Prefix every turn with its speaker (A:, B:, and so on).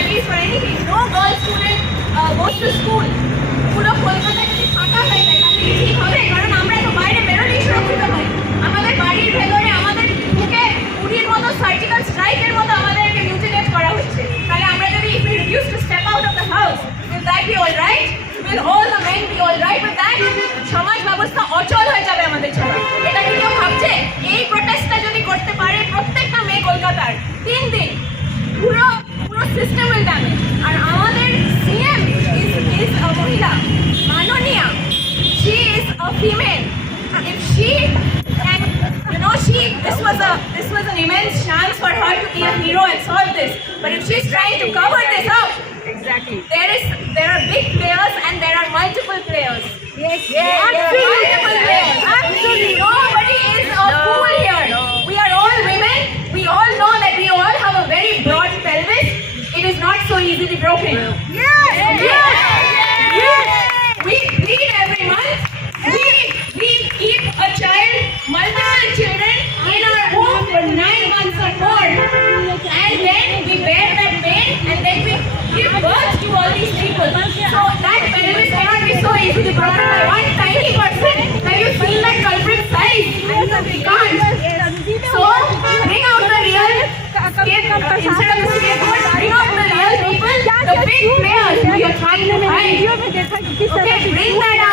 A: studies, for anything. No girl student uh, goes to school. পুরো কলকাতা যদি ফাঁকা হয়ে যায় তাহলে কি হবে কারণ আমরা তো বাইরে বেরোলেই সুরক্ষিত হই আমাদের বাড়ির ভেতরে আমাদের বুকে পুরীর মতো সার্জিক্যাল স্ট্রাইকের মতো আমাদেরকে মিউটিলেট করা হচ্ছে তাহলে আমরা যদি we refuse to step out of the house will that be all right will all the men be all right with that সমাজ ব্যবস্থা অচল পুরো সিস্টেম উইল ড্যামেজ আর আমাদের সিএম ইজ ইজ আ মহিলা মাননীয়া she is a female if she can you know she this was a this was an immense chance for her to be a hero and solve this but if she's trying to cover this up
B: Exactly.
A: there is there are big so easily broken. Yes!
B: Yes! yes. yes.
A: We bleed every month. We, we keep a child, multiple children in our womb for nine months or more.
B: Yes, we are trying to hide. Okay, bring that up.